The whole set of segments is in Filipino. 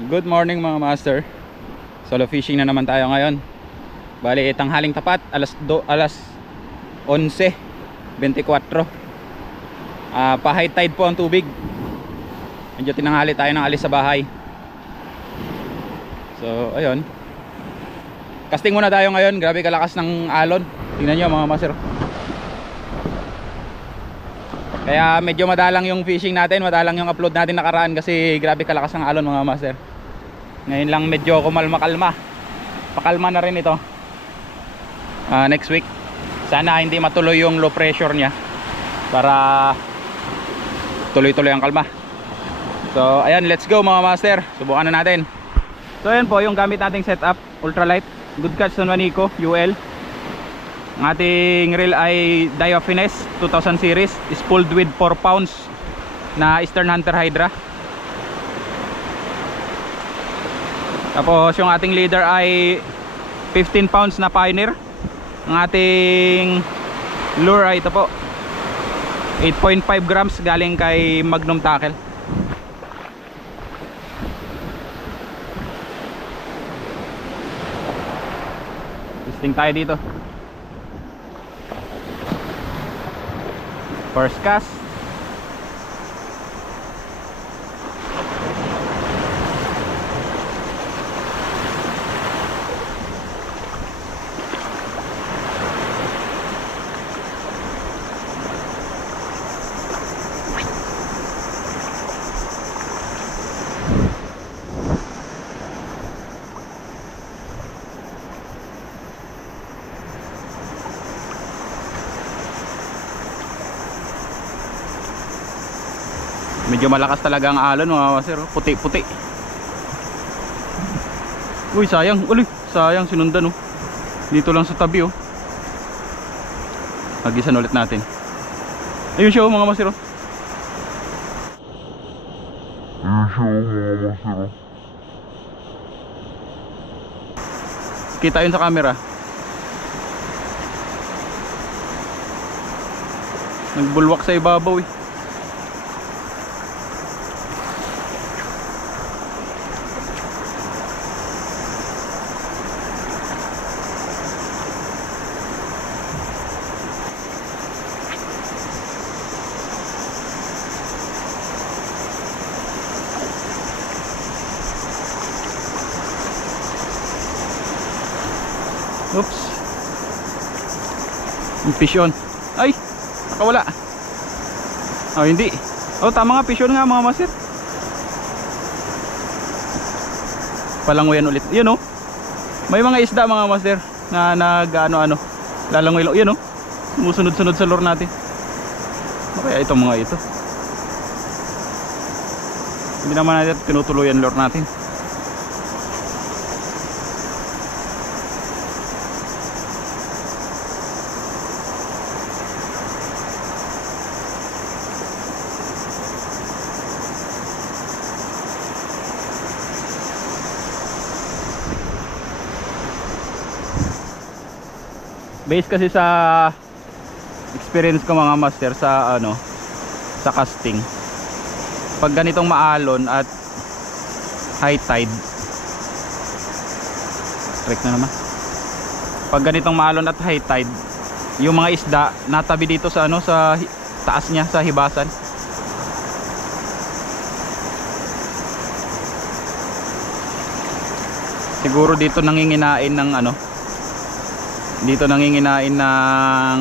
Good morning mga master. Solo fishing na naman tayo ngayon. Bali tanghaling tapat Alas, do, alas 11 24 Ah, Pa high tide po ang tubig. Medyo tinanghali tayo ng alis sa bahay. So ayun. Casting muna tayo ngayon. Grabe kalakas ng alon. Tingnan nyo mga master. Kaya medyo madalang yung fishing natin. Madalang yung upload natin nakaraan Kasi grabe kalakas ng alon mga master ngayon lang medyo kumalma-kalma. Pakalma na rin ito. Ah, next week. Sana hindi matuloy yung low pressure niya para tuloy-tuloy ang kalma. So ayan let's go mga master. Subukan na natin. So ayan po yung gamit nating setup ultralight. Good catch San Juanico UL ang ating reel ay Diophanes 2000 series is pulled with 4 pounds na Eastern Hunter Hydra Tapos yung ating leader ay 15 pounds na Pioneer. Ang ating lure ay ito po. 8.5 grams galing kay Magnum Tackle. Testing tayo dito. First cast. Medyo malakas talaga ang alon mga master. oh. Puti-puti. Uy, sayang. Uy, sayang sinundan oh. Dito lang sa tabi oh. Hagisan ulit natin. Ayun siya oh, mga master oh. Ayun siya ang mga masira. Kita yun sa camera. Nagbulwak sa ibabaw eh. Oops. Yung fish on. Ay! Nakawala. Oh, hindi. Oh, tama nga fish on nga mga master. Palangoyan ulit. Yun oh. May mga isda mga master na nag ano ano. Lalangoy lang. Yun oh. Sumusunod-sunod sa lure natin. Ano kaya itong mga ito? Hindi naman natin tinutuluyan lure natin. Base kasi sa experience ko mga master sa ano sa casting. Pag ganitong maalon at high tide Correct na naman. Pag ganitong maalon at high tide, yung mga isda natabi dito sa ano sa taas niya sa hibasan. Siguro dito nanginginain ng ano dito nanginginain ng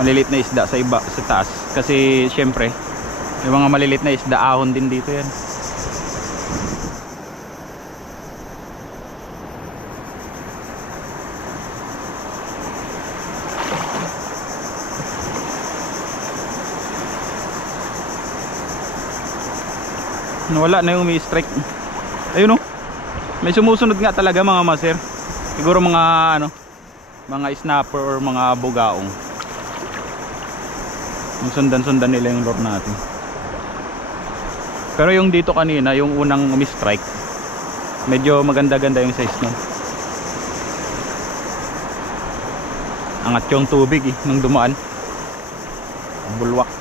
malilit na isda sa iba sa taas. Kasi syempre yung mga malilit na isda ahon din dito yan. Wala na yung may strike. Ayun oh. May sumusunod nga talaga mga maser siguro mga ano mga snapper or mga bugaong. Yung sundan-sundan nila yung lure natin. Pero yung dito kanina yung unang mistrike medyo maganda-ganda yung size nun. Angat yung tubig eh nung dumaan. Bulwak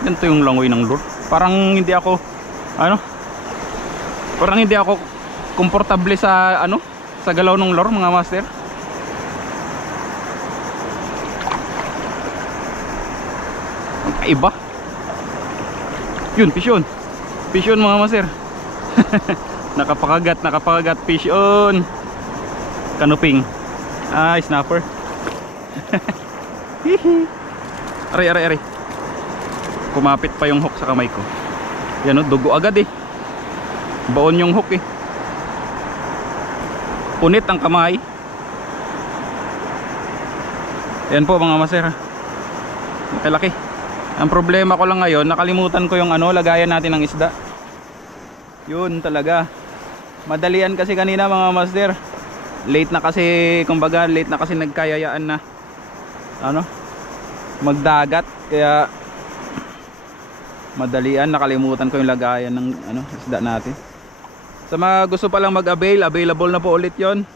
Ganito yung langoy ng lure. Parang hindi ako, ano, parang hindi ako komportable sa, ano, sa galaw ng lure mga master. Kaiba. Yun, fish yun. Fish yun mga master. nakapakagat, nakapakagat fish on. Kanuping. Ah, snapper. Hihi. aray, aray, aray. Kumapit pa yung hook sa kamay ko. Yan o, dugo agad eh. Baon yung hook eh. Punit ang kamay. Yan po mga maser. Malaki. Ang problema ko lang ngayon, nakalimutan ko yung ano, lagayan natin ng isda. Yun talaga. Madalian kasi kanina mga master. Late na kasi, kumbaga late na kasi nagkayayaan na ano, magdagat. Kaya madalian, nakalimutan ko yung lagayan ng ano, isda natin. Sa mga gusto pa lang mag-avail, available na po ulit yon.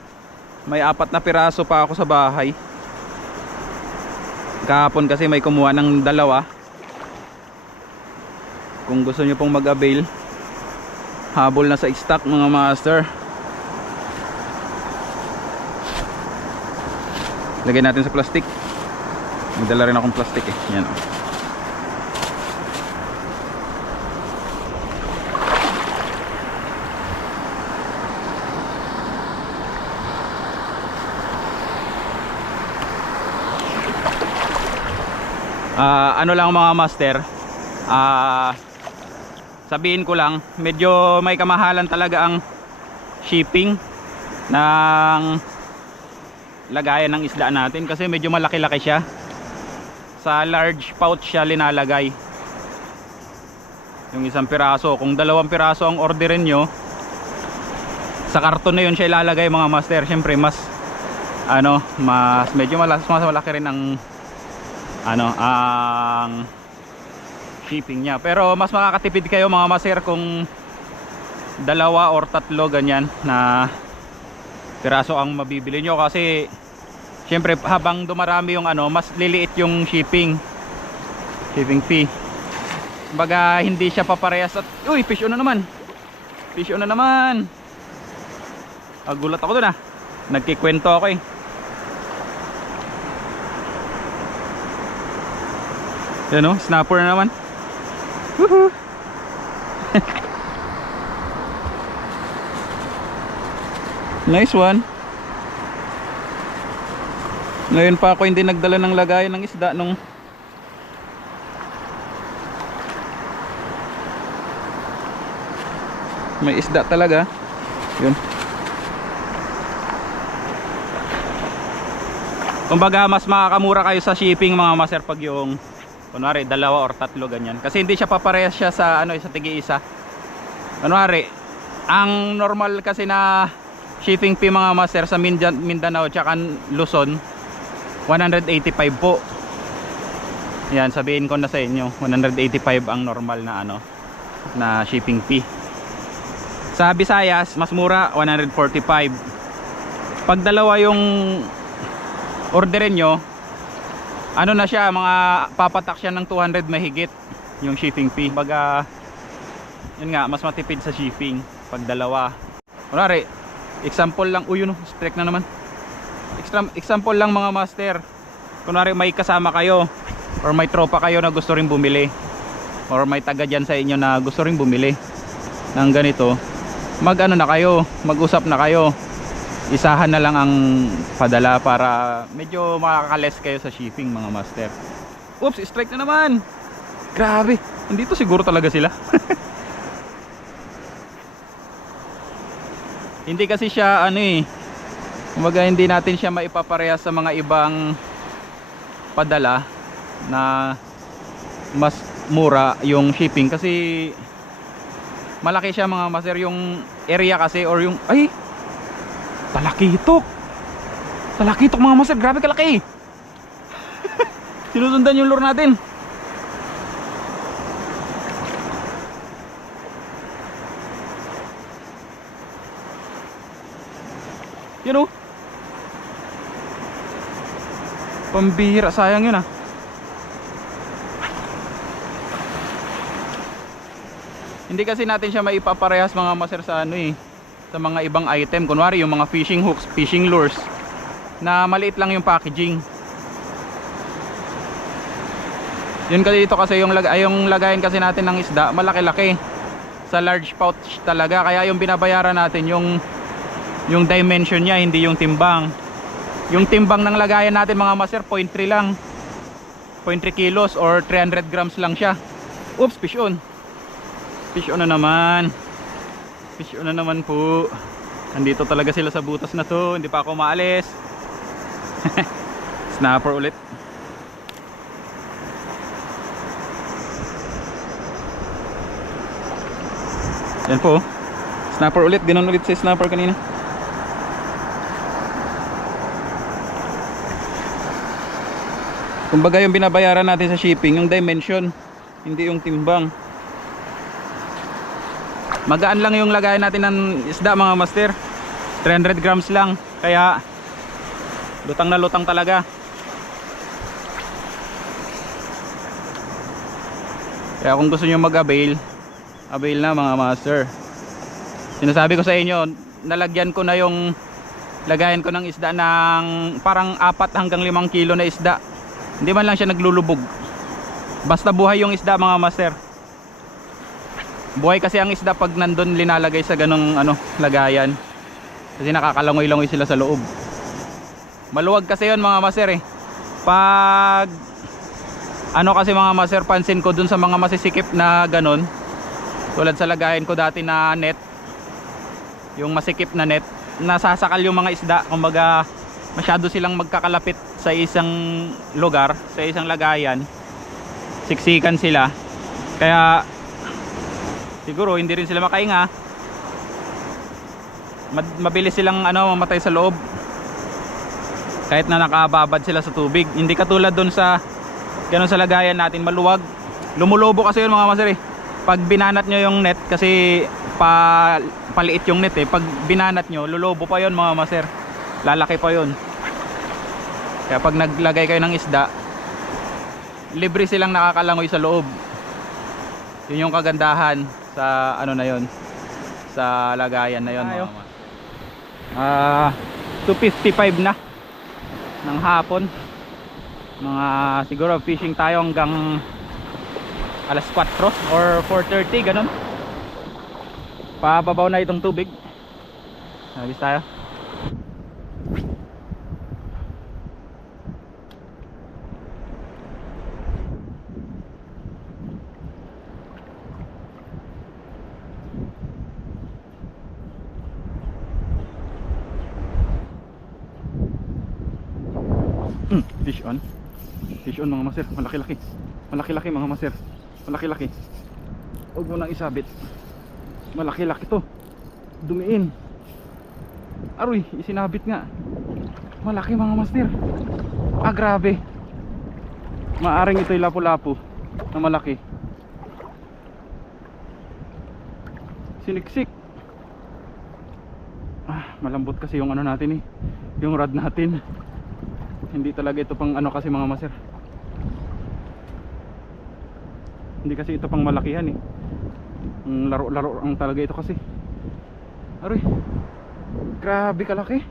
May apat na piraso pa ako sa bahay. Kahapon kasi may kumuha ng dalawa. Kung gusto nyo pong mag-avail, habol na sa stock mga master. Lagay natin sa plastic. May dala rin akong plastic eh. Yan oh. Ah, ano lang mga master? Ah sabihin ko lang medyo may kamahalan talaga ang shipping ng lagayan ng isda natin kasi medyo malaki-laki siya. Sa large pouch siya linalagay. Yung isang piraso kung dalawang piraso ang orderin nyo sa karton na yun siya ilalagay mga master. Syempre mas ano mas medyo malas, mas malaki rin ang ano ang shipping niya. Pero mas makakatipid kayo mga master kung dalawa or tatlo ganyan na piraso ang mabibili nyo. Kasi syempre habang dumarami yung ano mas liliit yung shipping shipping fee. Baga hindi siya paparehas at uy fish on na naman. Fish on na naman. Ah, gulat ako dun ah. Nagkikwento ako eh yan o snapper na naman. Nice one. Ngayon pa ako hindi nagdala ng lagayan ng isda nung may isda talaga. Yun. Kumbaga mas makakamura kayo sa shipping mga master pag yung kunwari dalawa or tatlo ganyan. Kasi hindi siya paparehas siya sa ano sa tigi isa kunwari ang normal kasi na shipping fee mga master sa Mindan- Mindanao tsaka Luzon 185 po. Yan sabihin ko na sa inyo 185 ang normal na ano na shipping fee. Sa Visayas mas mura 145 pag dalawa yung orderin nyo ano na siya mga papatak siya ng 200 mahigit yung shipping fee. Baga yun nga mas matipid sa shipping pag dalawa. Kunwari example lang uy yun oh, strike na naman. Extra, example lang mga master. Kunwari may kasama kayo or may tropa kayo na gusto rin bumili. Or may taga dyan sa inyo na gusto rin bumili ng ganito. Mag ano na kayo mag usap na kayo isahan na lang ang padala para medyo makakales kayo sa shipping mga master. Oops strike na naman! Grabe! Nandito siguro talaga sila. Hindi kasi siya ano eh kumbaga hindi natin siya maipapareha sa mga ibang padala na mas mura yung shipping. Kasi malaki siya mga master. Yung area kasi or yung ay talakitok talakitok mga master grabe kalaki. Sinusundan yung lure natin. Yun oh. Pambihira. Sayang yun ah. Hindi kasi natin siya maipaparehas mga master sa ano eh sa mga ibang item. Kunwari yung mga fishing hooks, fishing lures na maliit lang yung packaging. Yun kasi dito kasi yung, lag yung lagayan kasi natin ng isda, malaki-laki. Sa large pouch talaga. Kaya yung binabayaran natin yung yung dimension niya, hindi yung timbang. Yung timbang ng lagayan natin mga master, 0.3 lang. 0.3 kilos or 300 grams lang siya. Oops, fish on. Fish on na naman. Fish on na naman po. Nandito talaga sila sa butas na to. Hindi pa ako maalis. Snapper ulit. Yan po. Snapper ulit. Ganon ulit sa snapper kanina. Kumbaga yung binabayaran natin sa shipping, yung dimension, hindi yung timbang. Magaan lang yung lagayan natin ng isda mga master. 300 grams lang. Kaya lutang na lutang talaga. Kaya kung gusto nyo mag-avail, avail na mga master. Sinasabi ko sa inyo, nalagyan ko na yung lagayan ko ng isda ng parang 4 hanggang 5 kilo na isda. Hindi man lang siya naglulubog. Basta buhay yung isda mga master. Buhay kasi ang isda pag nandun linalagay sa ganong ano, lagayan. Kasi nakakalangoy-langoy sila sa loob. Maluwag kasi yon mga master eh. Pag ano kasi mga master pansin ko dun sa mga masisikip na ganon. Tulad sa lagayan ko dati na net. Yung masikip na net. Nasasakal yung mga isda. Kumbaga masyado silang magkakalapit sa isang lugar, sa isang lagayan. Siksikan sila. Kaya siguro hindi rin sila makainga. Mabilis silang ano mamatay sa loob. Kahit na nakababad sila sa tubig. Hindi katulad doon sa ganun sa lagayan natin maluwag. Lumulobo kasi yun mga master eh. Pag binanat nyo yung net kasi pa, paliit yung net eh. Pag binanat nyo, lulobo pa yon mga master. Lalaki pa yon. Kaya pag naglagay kayo ng isda, libre silang nakakalangoy sa loob. Yun yung kagandahan sa ano na yon sa lagayan na yon. Ah, 255 na ng hapon. Mga siguro fishing tayo hanggang alas 4 or 4:30 ganun. Pababaw na itong tubig. Nagis tayo. Fish on. Fish on mga master, malaki-laki. Malaki-laki mga master. Malaki-laki. Huwag mo nang isabit. Malaki-laki to. Dumiin. Aroy, isinabit nga. Malaki mga master. Ah, grabe. Maaring ito'y lapu-lapu na malaki. Siniksik. Ah, malambot kasi yung ano natin eh. Yung rod natin hindi talaga ito pang ano kasi mga maser hindi kasi ito pang malakihan eh. Ang laro-laro ang talaga ito kasi. Aroy grabe kalaki.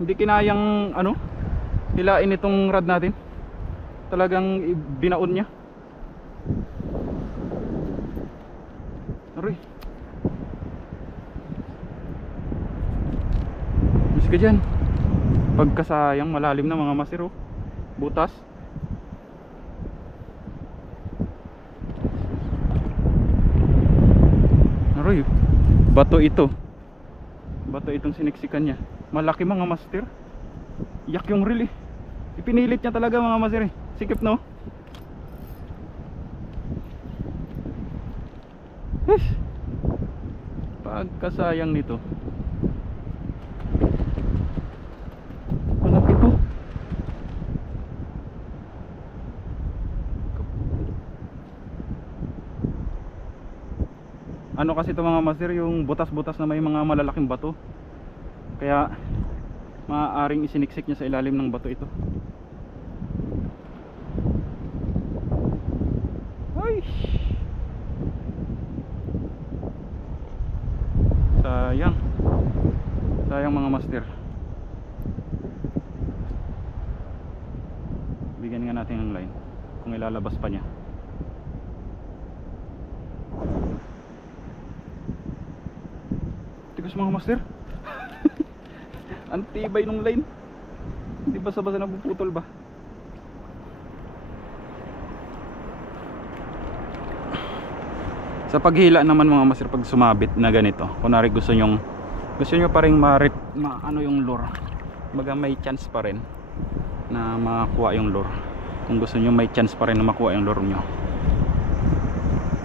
Hindi kinayang ano hilain itong rod natin. Talagang binaon niya aroy Miss ka dyan. Pagkasayang malalim na mga masiro Butas. Aroy Bato ito. Bato itong siniksikan niya. Malaki mga master Yak yung reel eh. Ipinilit niya talaga mga master eh. Sikip no? Ish. Pagkasayang nito ano kasi ito mga master yung butas-butas na may mga malalaking bato. Kaya maaaring isiniksik niya sa ilalim ng bato ito. Ay! Sayang. Sayang mga master. Bigyan nga natin ng line. Kung ilalabas pa niya. Mga master. Ang tibay ng line. Hindi basta napuputol ba? Sa paghila naman mga master pag sumabit na ganito kunwari gusto nyong gusto nyo pa rin ma, ma ano yung lure. Baga may chance pa rin na makakuha yung lure. Kung gusto nyo may chance pa rin na makuha yung lure nyo.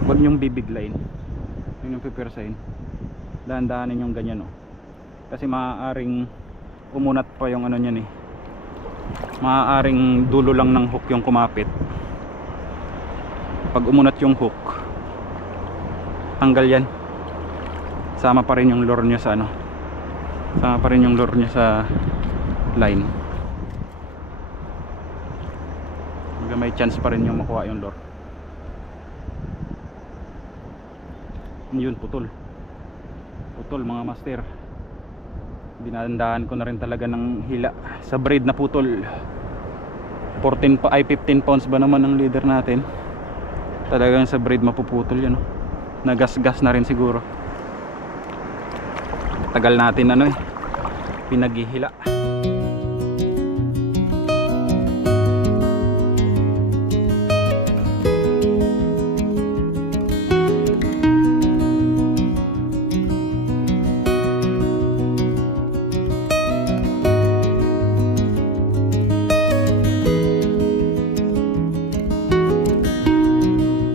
Huwag nyong bibiglayin. Yun yung pipersahin dahan-dahanin yung ganyan oh. kasi maaaring umunat pa yung ano nyan eh. Maaaring dulo lang ng hook yung kumapit. Pag umunat yung hook tanggal yan. Sama pa rin yung lure nyo sa ano. Sama pa rin yung lure nyo sa line. Hanggang may chance pa rin yung makuha yung lure. Yun putol putol mga master. Dinandaan ko na rin talaga ng hila sa braid na putol. 14 pa ay 15 pounds ba naman ang leader natin? Talagang sa braid mapuputol yan oh. nagasgas na rin siguro. Tagal natin ano eh pinaghihila